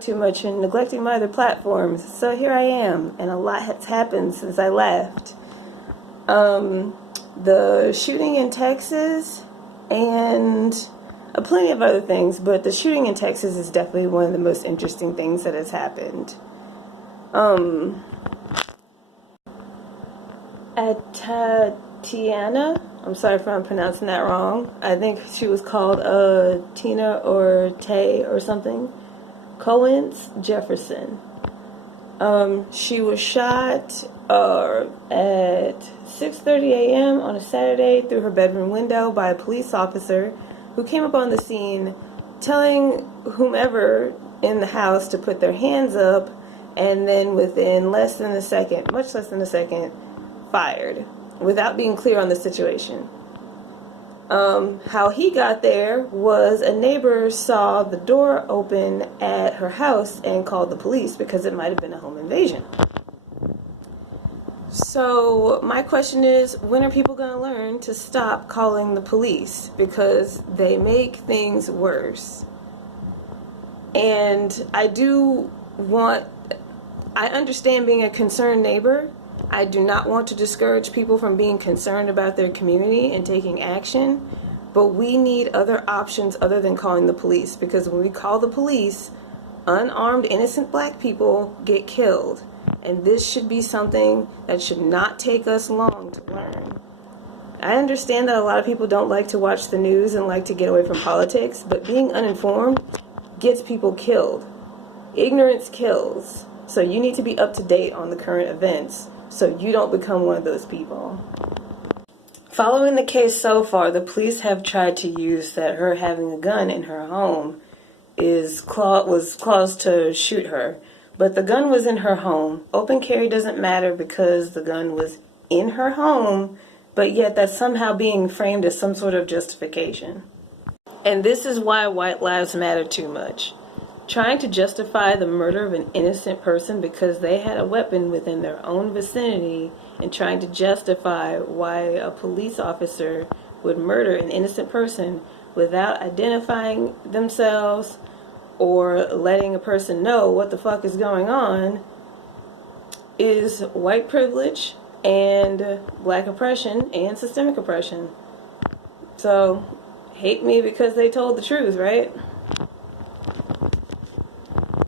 Too much and neglecting my other platforms. So here I am, and a lot has happened since I left. The shooting in Texas and plenty of other things, but the shooting in Texas is definitely one of the most interesting things that has happened. Atatiana, I'm sorry if I'm pronouncing that wrong. I think she was called Tina or Tay or something. Koquice Jefferson. She was shot at 6:30 a.m. on a Saturday through her bedroom window by a police officer who came up on the scene telling whomever in the house to put their hands up, and then within less than a second, much less than a second, fired without being clear on the situation. How he got there was a neighbor saw the door open at her house and called the police because it might have been a home invasion. So my question is, when are people going to learn to stop calling the police? Because they make things worse. And I understand being a concerned neighbor. I do not want to discourage people from being concerned about their community and taking action, but we need other options other than calling the police, because when we call the police, unarmed, innocent black people get killed. And this should be something that should not take us long to learn. I understand that a lot of people don't like to watch the news and like to get away from politics, but being uninformed gets people killed. Ignorance kills. So you need to be up to date on the current events, so you don't become one of those people. Following the case so far, the police have tried to use that her having a gun in her home was cause to shoot her. But the gun was in her home. Open carry doesn't matter because the gun was in her home, but yet that's somehow being framed as some sort of justification. And this is why white lives matter too much. Trying to justify the murder of an innocent person because they had a weapon within their own vicinity, and trying to justify why a police officer would murder an innocent person without identifying themselves or letting a person know what the fuck is going on is white privilege and black oppression and systemic oppression. So, hate me because they told the truth, right?